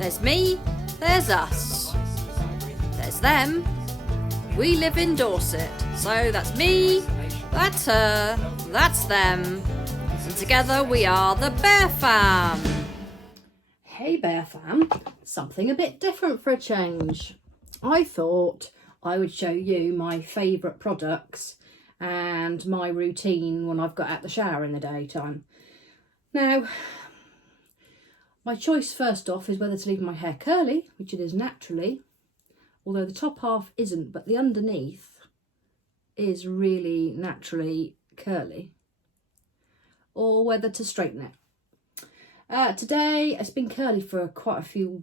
There's me, there's us. There's them. We live in Dorset. So that's me, that's her, that's them. And together we are the Bear Fam. Hey Bear Fam, something a bit different for a change. I thought I would show you my favourite products and my routine when I've got out the shower in the daytime. Now, my choice first off is whether to leave my hair curly, which it is naturally, although the top half isn't, but the underneath is really naturally curly, or whether to straighten it. Today, it's been curly for quite a few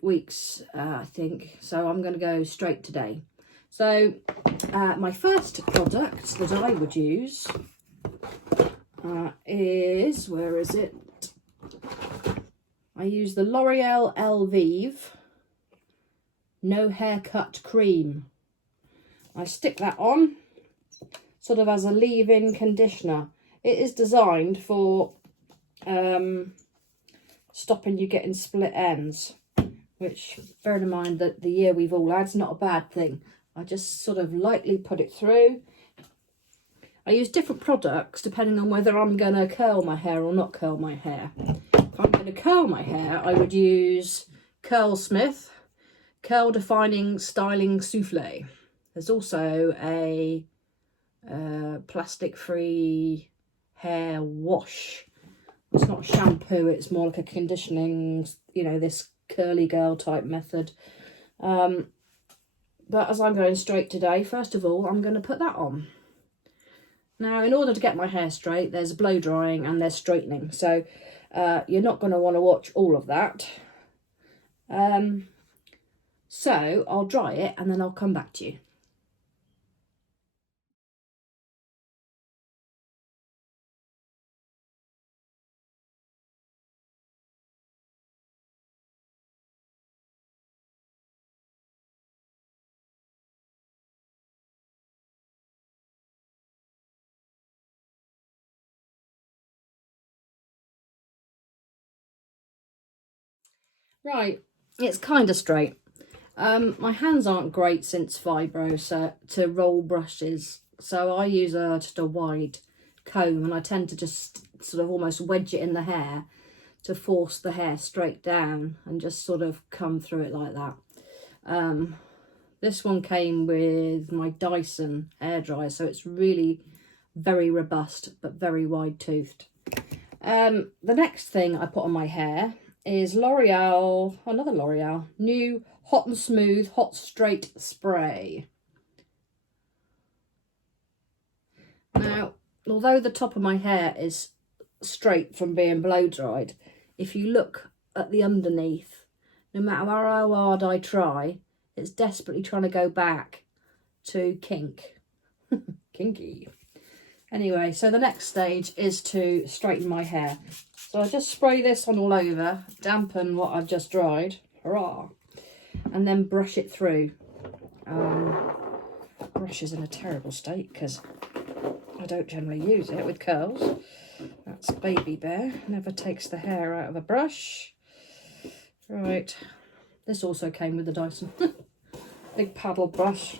weeks, I think, so I'm going to go straight today. So, my first product that I would use is, where is it? I use the L'Oreal Elvive No Haircut Cream. I stick that on, sort of as a leave-in conditioner. It is designed for stopping you getting split ends, which, bearing in mind that the year we've all had, is not a bad thing. I just sort of lightly put it through. I use different products depending on whether I'm going to curl my hair or not curl my hair. If I'm going to curl my hair, I would use Curlsmith Curl Defining Styling Souffle. There's also a plastic-free hair wash. It's not shampoo, it's more like a conditioning, you know, this curly girl type method. But as I'm going straight today, first of all, I'm going to put that on. Now, in order to get my hair straight, there's blow drying and there's straightening. So you're not going to want to watch all of that. So I'll dry it and then I'll come back to you. Right, it's kind of straight. My hands aren't great since fibro, so to roll brushes, so I use just a wide comb, and I tend to just sort of almost wedge it in the hair to force the hair straight down and just sort of come through it like that. This one came with my Dyson hairdryer, so it's really very robust but very wide toothed. The next thing I put on my hair is L'Oreal, another L'Oreal, new Hot and Smooth Hot Straight Spray. Now, although the top of my hair is straight from being blow dried, if you look at the underneath, no matter how hard I try, it's desperately trying to go back to kink. Kinky. Anyway, so the next stage is to straighten my hair. So I just spray this on all over, dampen what I've just dried, hurrah, and then brush it through. Brush is in a terrible state because I don't generally use it with curls. That's Baby Bear, never takes the hair out of a brush. Right, this also came with the Dyson. Big paddle brush.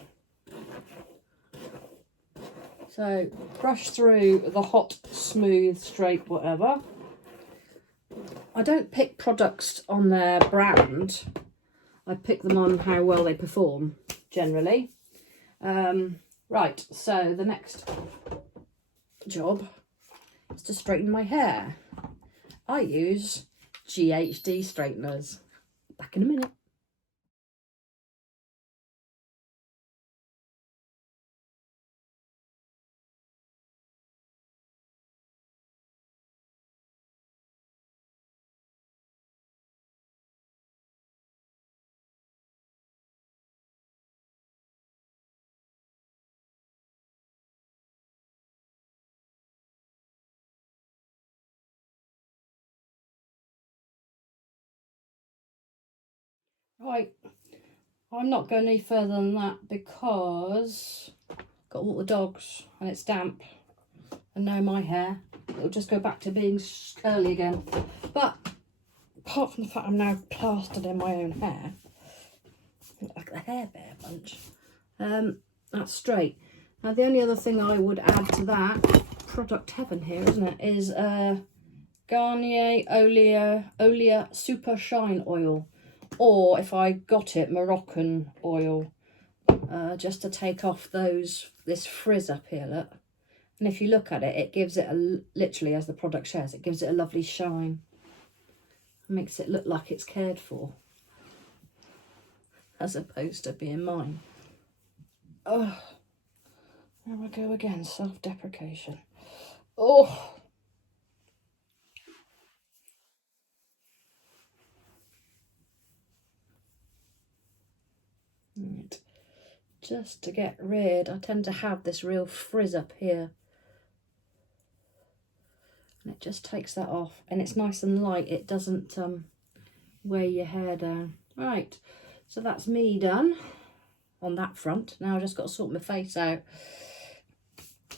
So, brush through the hot, smooth, straight, whatever. I don't pick products on their brand. I pick them on how well they perform, generally. Right, so the next job is to straighten my hair. I use GHD straighteners. Back in a minute. Right, I'm not going any further than that because I've got all the dogs and it's damp, and now my hair, it'll just go back to being curly again. But apart from the fact I'm now plastered in my own hair, like the Hair Bear bunch, that's straight. Now the only other thing I would add to that, product heaven here, isn't it, is Garnier Olia Super Shine Oil, or if I got it, Moroccan oil, just to take off this frizz up here, look. And if you look at it, it gives it literally, as the product shares, it gives it a lovely shine. It makes it look like it's cared for, as opposed to being mine. Oh, there we go again, self-deprecation. Oh. Right. Just to get rid, I tend to have this real frizz up here. And it just takes that off. And it's nice and light. It doesn't weigh your hair down. Right, so that's me done on that front. Now I've just got to sort my face out.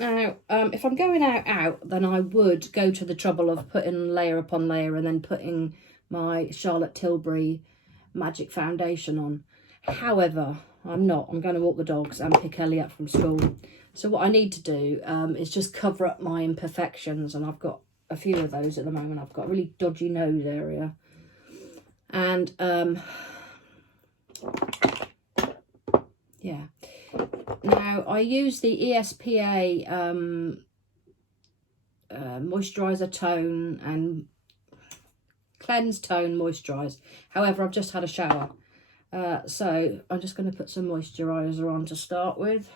Now, if I'm going out, then I would go to the trouble of putting layer upon layer and then putting my Charlotte Tilbury Magic Foundation on. However, I'm not. I'm going to walk the dogs and pick Ellie up from school. So what I need to do is just cover up my imperfections, and I've got a few of those at the moment. I've got a really dodgy nose area. And, yeah. Now, I use the ESPA moisturiser tone and cleanse tone moisturise. However, I've just had a shower. So I'm just going to put some moisturiser on to start with.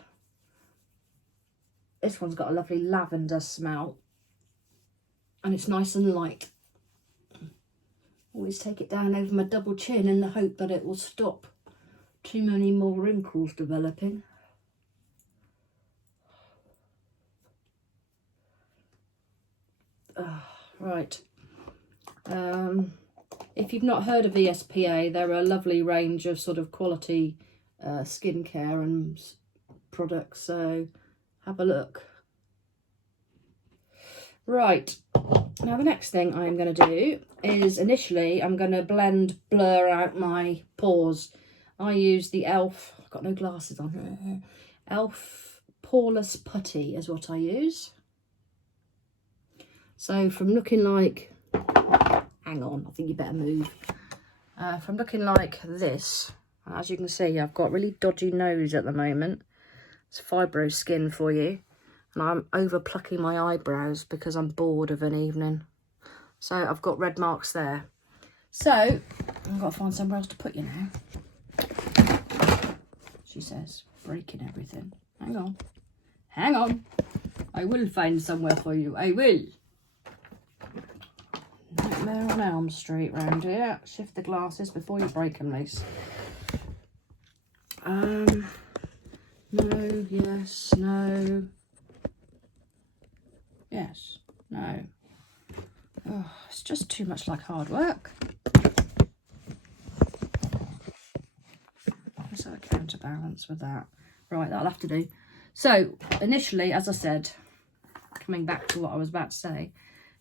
This one's got a lovely lavender smell. And it's nice and light. Always take it down over my double chin in the hope that it will stop too many more wrinkles developing. Right. If you've not heard of ESPA, they're a lovely range of sort of quality skincare and products, so have a look. Right, now the next thing I'm going to do is initially I'm going to blur out my pores. I use the e.l.f., I've got no glasses on here, e.l.f. Poreless Putty is what I use. So from looking like, hang on, I think you better move. From looking like this, as you can see, I've got really dodgy nose at the moment. It's fibro skin for you. And I'm over plucking my eyebrows because I'm bored of an evening. So I've got red marks there. So I've got to find somewhere else to put you now. She says, breaking everything. Hang on. Hang on. I will find somewhere for you. I will. Nightmare on Elm Street round here. Shift the glasses before you break them loose. No, yes, no. Yes, no. Oh, it's just too much like hard work. There's a counterbalance with that. Right, that'll have to do. So, initially, as I said, coming back to what I was about to say,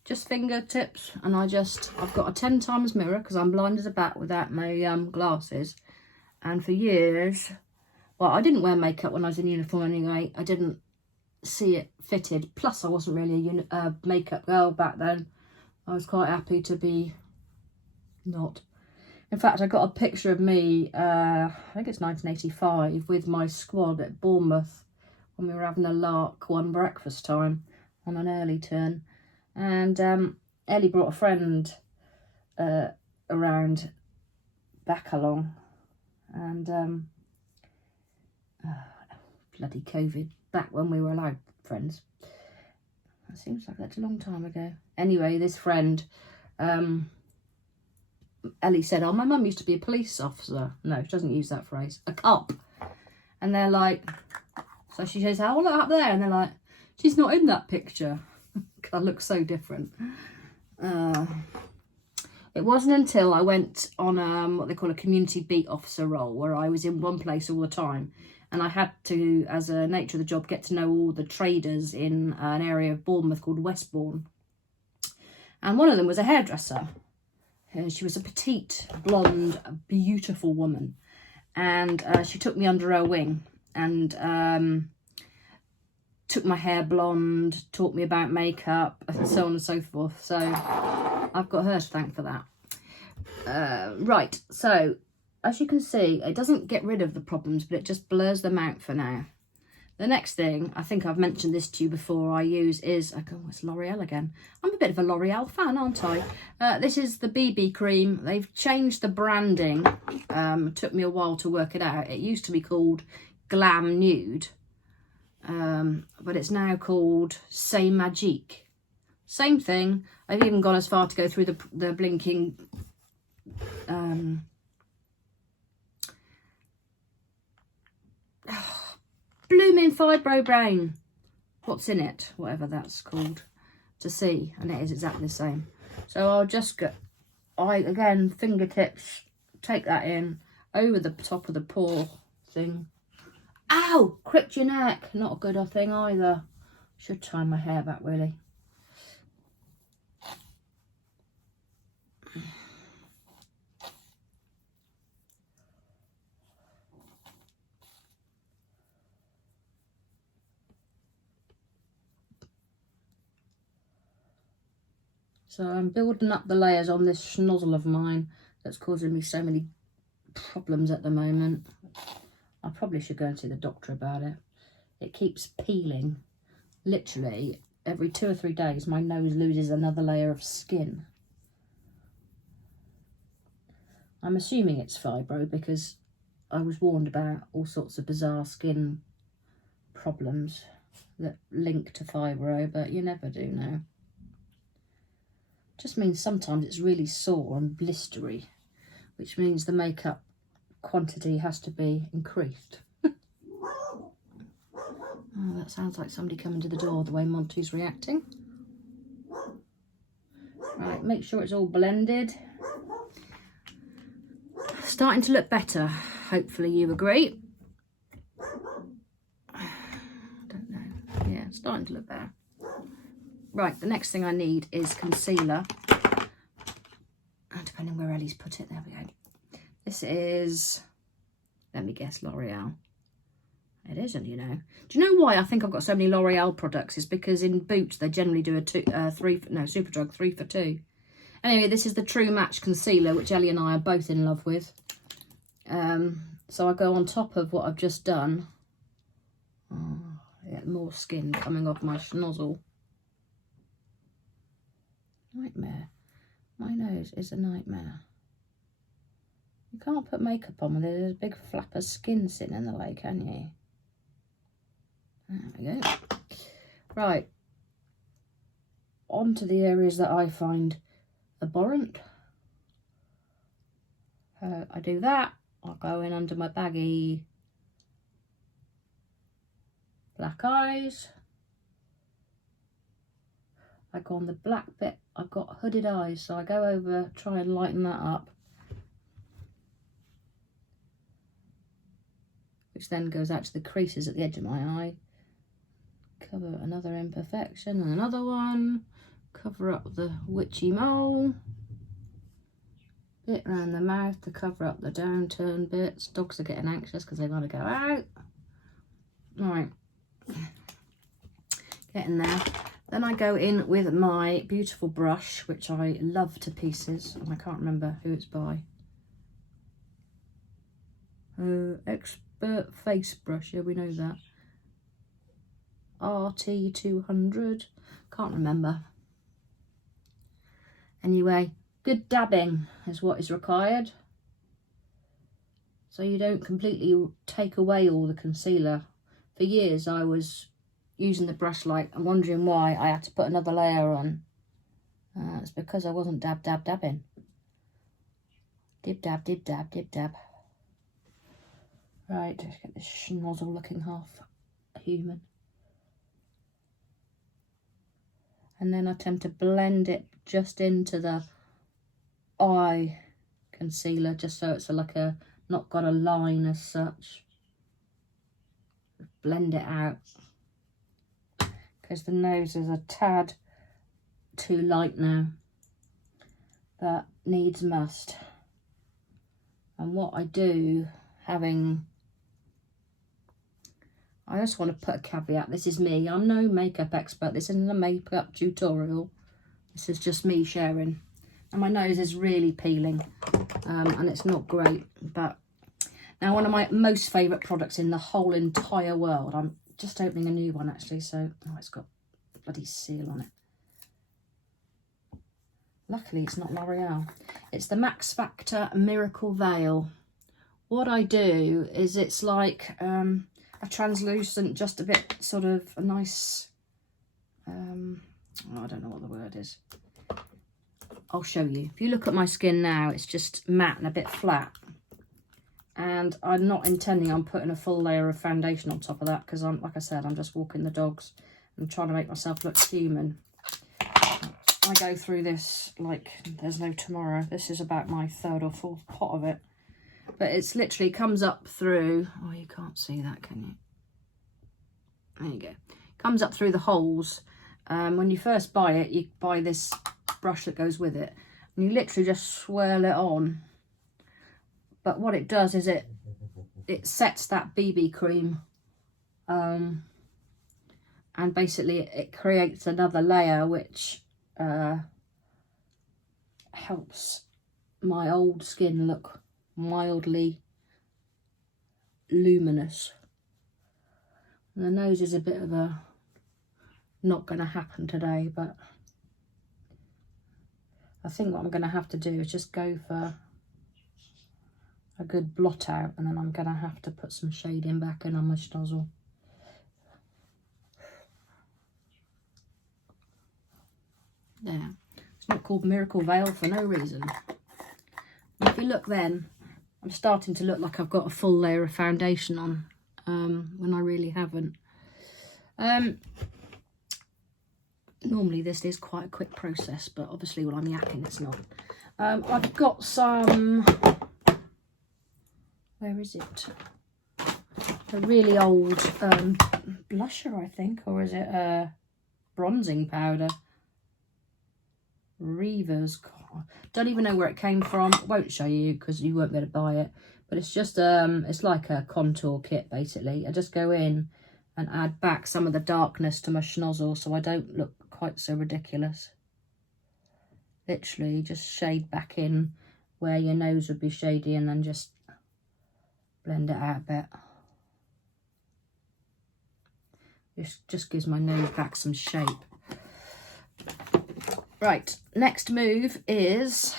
just fingertips, and I've got a 10 times mirror because I'm blind as a bat without my glasses. And for years, well, I didn't wear makeup when I was in uniform anyway. I didn't see it fitted. Plus, I wasn't really a makeup girl back then. I was quite happy to be not. In fact, I got a picture of me, I think it's 1985, with my squad at Bournemouth when we were having a lark one breakfast time on an early turn. And Ellie brought a friend around back along. And bloody COVID, back when we were allowed friends. That seems like that's a long time ago. Anyway, this friend, Ellie said, oh, my mum used to be a police officer. No, she doesn't use that phrase. A cop. And they're like, so she says, oh, look up there. And they're like, she's not in that picture. I look so different. It wasn't until I went on what they call a community beat officer role, where I was in one place all the time. And I had to, as a nature of the job, get to know all the traders in an area of Bournemouth called Westbourne. And one of them was a hairdresser She was a petite, blonde, beautiful woman. And she took me under her wing and took my hair blonde, taught me about makeup, and so on and so forth. So I've got her to thank for that. Right, so as you can see, it doesn't get rid of the problems, but it just blurs them out for now. The next thing, I think I've mentioned this to you before, I use is, it's L'Oreal again. I'm a bit of a L'Oreal fan, aren't I? This is the BB cream. They've changed the branding. It took me a while to work it out. It used to be called Glam Nude, but it's now called C'est Magique. Same thing. I've even gone as far to go through the blinking blooming fibro brain, what's in it, whatever that's called, to see, and it is exactly the same. So I'll just go, again, fingertips, take that in over the top of the pore thing. Ow, cricked your neck, not a good thing either. Should tie my hair back really. So I'm building up the layers on this schnozzle of mine that's causing me so many problems at the moment. I probably should go and see the doctor about it. It keeps peeling. Literally, every 2 or 3 days, my nose loses another layer of skin. I'm assuming it's fibro because I was warned about all sorts of bizarre skin problems that link to fibro, but you never do know. Just means sometimes it's really sore and blistery, which means the makeup quantity has to be increased. Oh, that sounds like somebody coming to the door, the way Monty's reacting. Right, make sure it's all blended. Starting to look better, hopefully you agree. I don't know, yeah, starting to look better. Right, the next thing I need is concealer. Depending where Ellie's put it, there we go. This is, let me guess, L'Oreal. It isn't, you know. Do you know why I think I've got so many L'Oreal products? Is because in Boots they generally do a Superdrug 3 for 2. Anyway, this is the True Match Concealer, which Ellie and I are both in love with. So I go on top of what I've just done. Oh, yeah, more skin coming off my schnozzle. Nightmare. My nose is a nightmare. You can't put makeup on when there's a big flap of skin sitting in the way, can you? There we go. Right. On to the areas that I find abhorrent. I do that. I'll go in under my baggy black eyes. I go on the black bit. I've got hooded eyes, so I go over, try and lighten that up. Which then goes out to the creases at the edge of my eye. Cover another imperfection and another one. Cover up the witchy mole. Bit around the mouth to cover up the downturned bits. Dogs are getting anxious because they want to go out. Right. Getting there. Then I go in with my beautiful brush, which I love to pieces, and I can't remember who it's by. Expert Face Brush, yeah, we know that. RT200, can't remember. Anyway, good dabbing is what is required. So you don't completely take away all the concealer. For years I was using the brush light and wondering why I had to put another layer on. It's because I wasn't dabbing. Dib dab, dib dab, dib dab. Right, just get this schnozzle looking half human. And then I attempt to blend it just into the eye concealer, just so it's like a, not got a line as such. Blend it out. Because the nose is a tad too light now. but needs must. And what I do, I just want to put a caveat. This is me. I'm no makeup expert. This isn't a makeup tutorial. This is just me sharing. And my nose is really peeling, and it's not great. But now, one of my most favourite products in the whole entire world. I'm just opening a new one actually, so it's got a bloody seal on it. Luckily, it's not L'Oreal. It's the Max Factor Miracle Veil. What I do is it's like a translucent, just a bit sort of a nice, I don't know what the word is. I'll show you. If you look at my skin now, it's just matte and a bit flat. And I'm not intending on putting a full layer of foundation on top of that because like I said, I'm just walking the dogs and trying to make myself look human. I go through this like there's no tomorrow. This is about my third or fourth pot of it. But it's literally comes up through, oh, you can't see that, can you? There you go. Comes up through the holes. When you first buy it, you buy this brush that goes with it. And you literally just swirl it on. But what it does is it sets that BB cream. And basically it creates another layer which helps my old skin look mildly luminous. And the nose is a bit of a not going to happen today, but I think what I'm going to have to do is just go for a good blot out, and then I'm going to have to put some shading back in on my schnozzle. There. It's not called Miracle Veil for no reason. If you look then, I'm starting to look like I've got a full layer of foundation on, when I really haven't. Normally this is quite a quick process, but obviously when I'm yakking it's not. I've got some, where is it? A really old blusher, I think, or is it bronzing powder? Reavers. God, don't even know where it came from. Won't show you because you won't be able to buy it. But it's just it's like a contour kit basically. I just go in and add back some of the darkness to my schnozzle so I don't look quite so ridiculous. Literally just shade back in where your nose would be shady and then just blend it out a bit. This just gives my nose back some shape. Right, next move is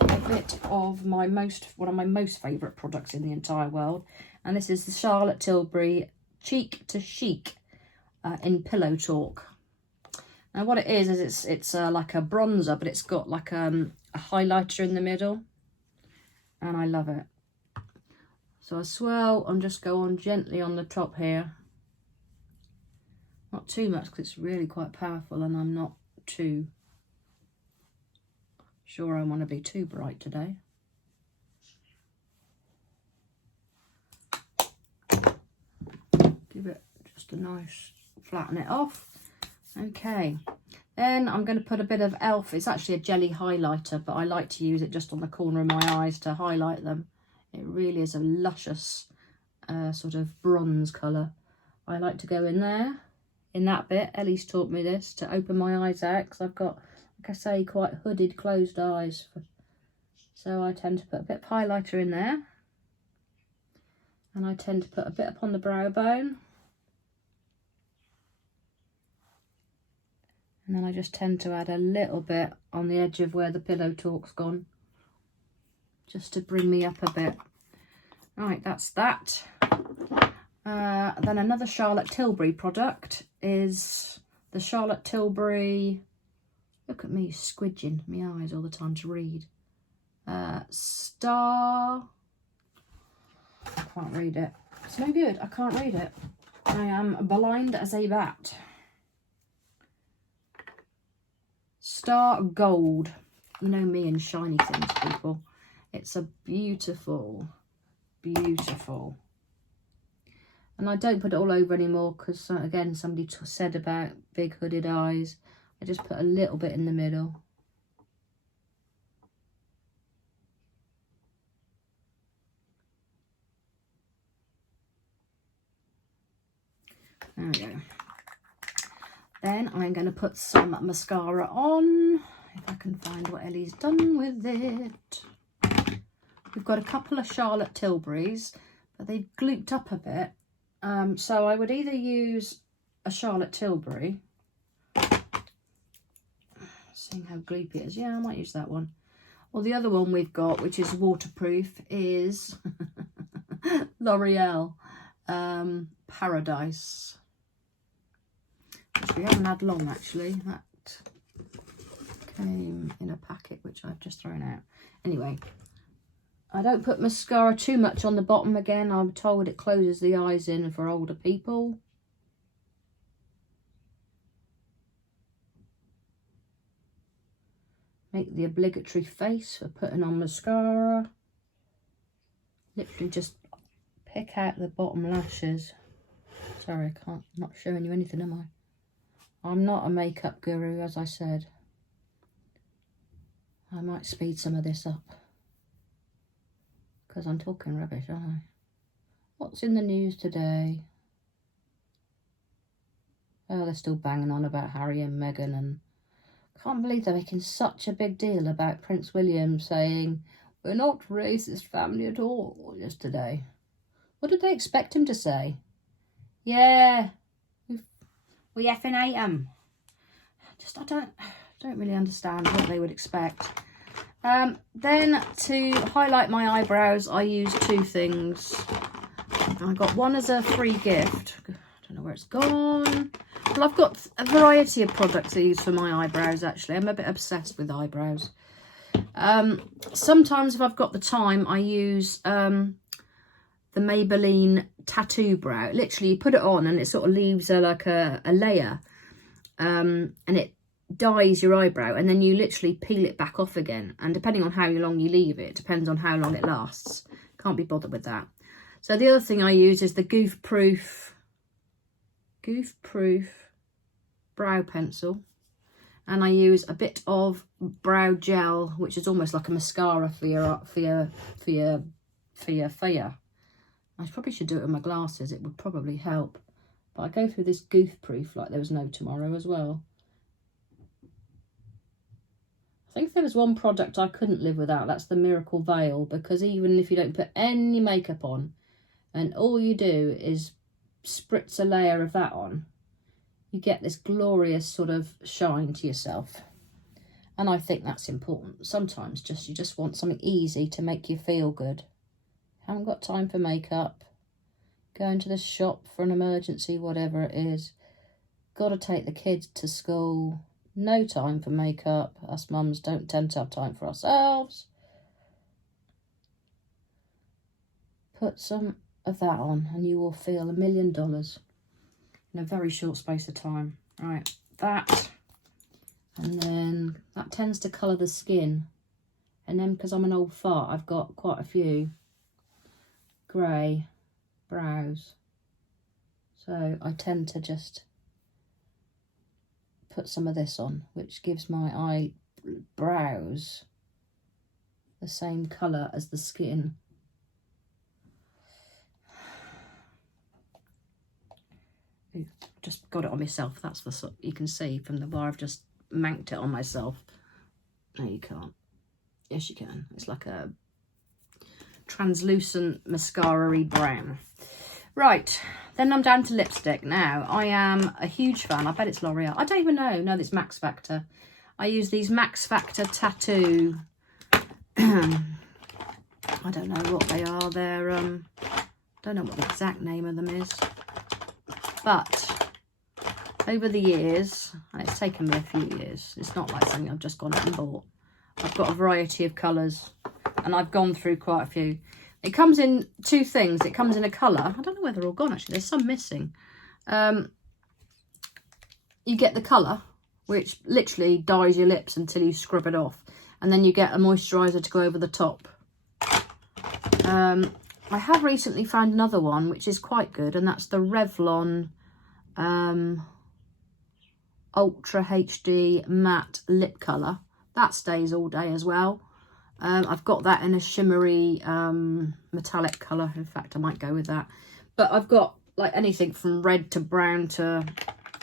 a bit of one of my most favourite products in the entire world, and this is the Charlotte Tilbury Cheek to Chic in Pillow Talk. And what it is it's like a bronzer, but it's got like a highlighter in the middle, and I love it. So I swirl and just go on gently on the top here. Not too much because it's really quite powerful, and I'm not too sure I want to be too bright today. Give it just a nice, flatten it off. Okay, then I'm going to put a bit of e.l.f. It's actually a jelly highlighter, but I like to use it just on the corner of my eyes to highlight them. It really is a luscious sort of bronze colour. I like to go in there, in that bit. Ellie's taught me this, to open my eyes out, because I've got, like I say, quite hooded, closed eyes. So I tend to put a bit of highlighter in there. And I tend to put a bit upon the brow bone. And then I just tend to add a little bit on the edge of where the Pillow Talk's gone, just to bring me up a bit. Right, that's that. Then another Charlotte Tilbury product is the Charlotte Tilbury, look at me squidging my eyes all the time to read, Star, I can't read it, it's no good, I can't read it, I am blind as a bat. Star Gold, you know me and shiny things, people. It's a beautiful, beautiful. And I don't put it all over anymore because, again, somebody said about big hooded eyes. I just put a little bit in the middle. There we go. Then I'm going to put some mascara on, if I can find what Ellie's done with it. We've got a couple of Charlotte Tilbury's, but they've glooped up a bit. So I would either use a Charlotte Tilbury, seeing how gloopy it is. Yeah, I might use that one. Or the other one we've got, which is waterproof, is L'Oreal Paradise, which we haven't had long actually. That came in a packet which I've just thrown out. Anyway, I don't put mascara too much on the bottom. Again, I'm told it closes the eyes in for older people. Make the obligatory face for putting on mascara. Literally just pick out the bottom lashes. Sorry, I'm not showing you anything, am I? I'm not a makeup guru, as I said. I might speed some of this up, because I'm talking rubbish, aren't I? What's in the news today? Oh, they're still banging on about Harry and Meghan, and can't believe they're making such a big deal about Prince William saying, "We're not a racist family at all," yesterday. What did they expect him to say? Yeah, we effing hate him. I don't really understand what they would expect. Then to highlight my eyebrows, I use two things. I got one as a free gift. I don't know where it's gone. Well, I've got a variety of products I use for my eyebrows, actually. I'm a bit obsessed with eyebrows. Sometimes if I've got the time, I use the Maybelline Tattoo Brow. Literally, you put it on and it sort of leaves like a layer. And it dyes your eyebrow, and then you literally peel it back off again. And depending on how long you leave it, depends on how long it lasts. Can't be bothered with that. So the other thing I use is the Goof Proof brow pencil, and I use a bit of brow gel, which is almost like a mascara for your. I probably should do it with my glasses. It would probably help. But I go through this Goof Proof like there was no tomorrow as well. I think there was one product I couldn't live without. That's the Miracle Veil, because even if you don't put any makeup on and all you do is spritz a layer of that on, you get this glorious sort of shine to yourself. And I think that's important. Sometimes you just want something easy to make you feel good. Haven't got time for makeup. Going to the shop for an emergency, whatever it is. Got to take the kids to school. No time for makeup. Us mums don't tend to have time for ourselves. Put some of that on and you will feel $1 million in a very short space of time. Right, that. And then that tends to colour the skin. And then because I'm an old fart, I've got quite a few grey brows. So I tend to just put some of this on, which gives my eyebrows the same colour as the skin. Ooh, just got it on myself. That's the sort you can see from the bar. I've just manked it on myself. No, you can't. Yes, you can. It's like a translucent mascara-y brown. Right, then I'm down to lipstick. Now, I am a huge fan. I bet it's L'Oreal. I don't even know. No, it's Max Factor. I use these Max Factor Tattoo. I don't know what they are. They're, don't know what the exact name of them is. But over the years, and it's taken me a few years, it's not like something I've just gone out and bought. I've got a variety of colours, and I've gone through quite a few. It comes in two things. It comes in a colour. I don't know where they're all gone, actually. There's some missing. You get the colour, which literally dyes your lips until you scrub it off. And then you get a moisturiser to go over the top. I have recently found another one, which is quite good, and that's the Revlon Ultra HD Matte Lip Colour. That stays all day as well. I've got that in a shimmery metallic colour. In fact, I might go with that. But I've got like anything from red to brown to...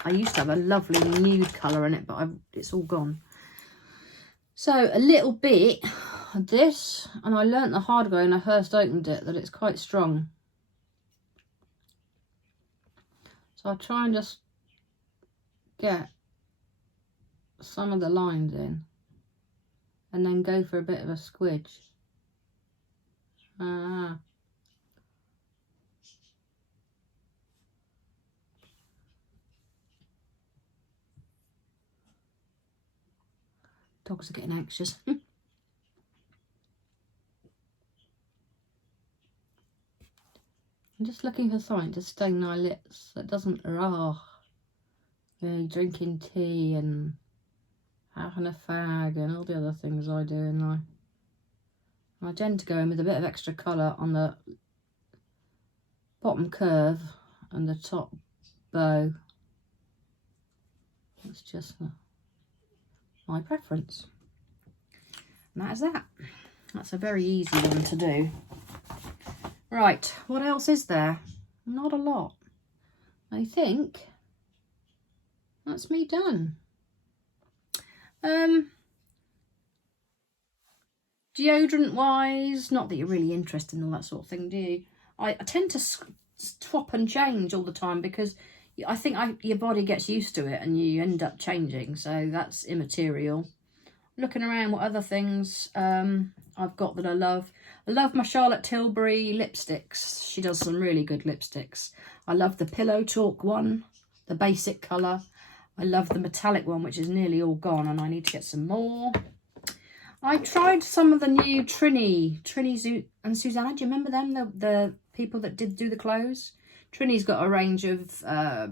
I used to have a lovely nude colour in it, but it's all gone. So a little bit of this, and I learnt the hard way when I first opened it that it's quite strong. So I'll try and just get some of the lines in and then go for a bit of a squidge. Dogs are getting anxious. I'm just looking for something to stain my lips that doesn't, drinking tea and having a fag and all the other things I do in life. I tend to go in with a bit of extra colour on the bottom curve and the top bow. That's just my preference. And that is that. That's a very easy one to do. Right, what else is there? Not a lot. I think that's me done. Deodorant wise, not that you're really interested in all that sort of thing, do you? I tend to swap and change all the time because I think your body gets used to it and you end up changing, so that's immaterial. Looking around what other things I've got that I love. I love my Charlotte Tilbury lipsticks. She does some really good lipsticks. I love the Pillow Talk one, the basic colour. I love the metallic one, which is nearly all gone, and I need to get some more. I tried some of the new Trini and Susanna. Do you remember them? The people that did do the clothes? Trini's got a range of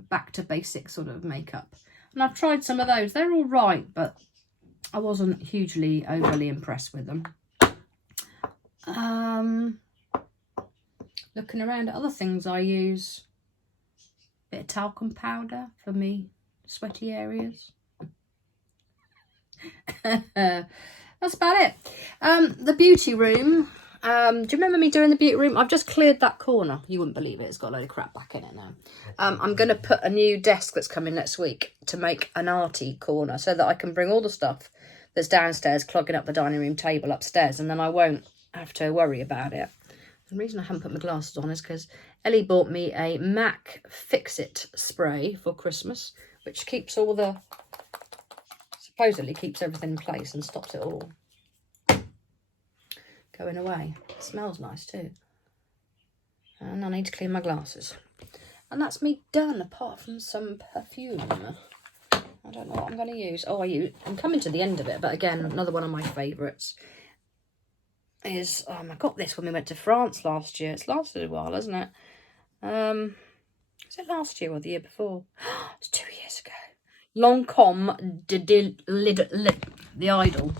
back to basic sort of makeup. And I've tried some of those. They're all right, but I wasn't hugely overly impressed with them. Looking around at other things I use. A bit of talcum powder for me sweaty areas. That's about it. The beauty room. Do you remember me doing the beauty room? I've just cleared that corner. You wouldn't believe it. It's got a load of crap back in it now. I'm going to put a new desk that's coming next week to make an arty corner so that I can bring all the stuff that's downstairs clogging up the dining room table upstairs, and then I won't have to worry about it. The reason I haven't put my glasses on is because Ellie bought me a MAC Fix-It spray for Christmas, which keeps all the... supposedly keeps everything in place and stops it all going away. It smells nice too. And I need to clean my glasses. And that's me done, apart from some perfume. I don't know what I'm going to use. I'm coming to the end of it, but again, another one of my favourites is... I got this when we went to France last year. It's lasted a while, hasn't it? Was it last year or the year before? It's 2 years ago. Lancôme the Idol.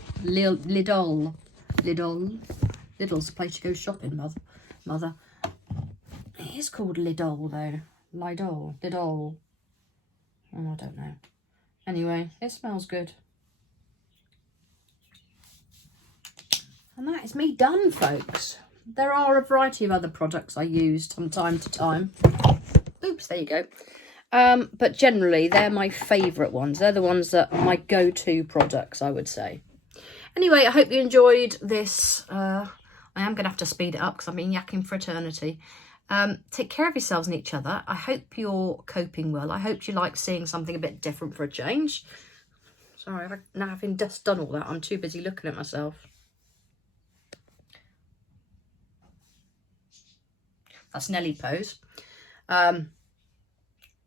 Lidl's the place you go shopping, mother. It is called Lidl though. Lidl. Oh, I don't know. Anyway, it smells good. And that is me done, folks. There are a variety of other products I used from time to time. Oops, there you go. But generally, they're my favourite ones. They're the ones that are my go-to products, I would say. Anyway, I hope you enjoyed this. I am going to have to speed it up because I've been yakking for eternity. Take care of yourselves and each other. I hope you're coping well. I hope you like seeing something a bit different for a change. Sorry, now having just done all that, I'm too busy looking at myself. That's Nelly pose.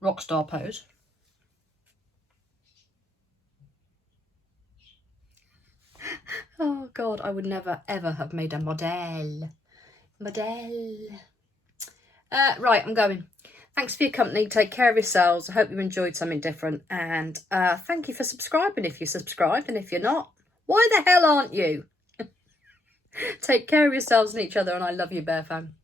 Rockstar pose. Oh God, I would never ever have made a model. Right, I'm going. Thanks for your company. Take care of yourselves. I hope you enjoyed something different, and thank you for subscribing if you subscribed, and if you're not, why the hell aren't you? Take care of yourselves and each other, and I love you, Bear Fam.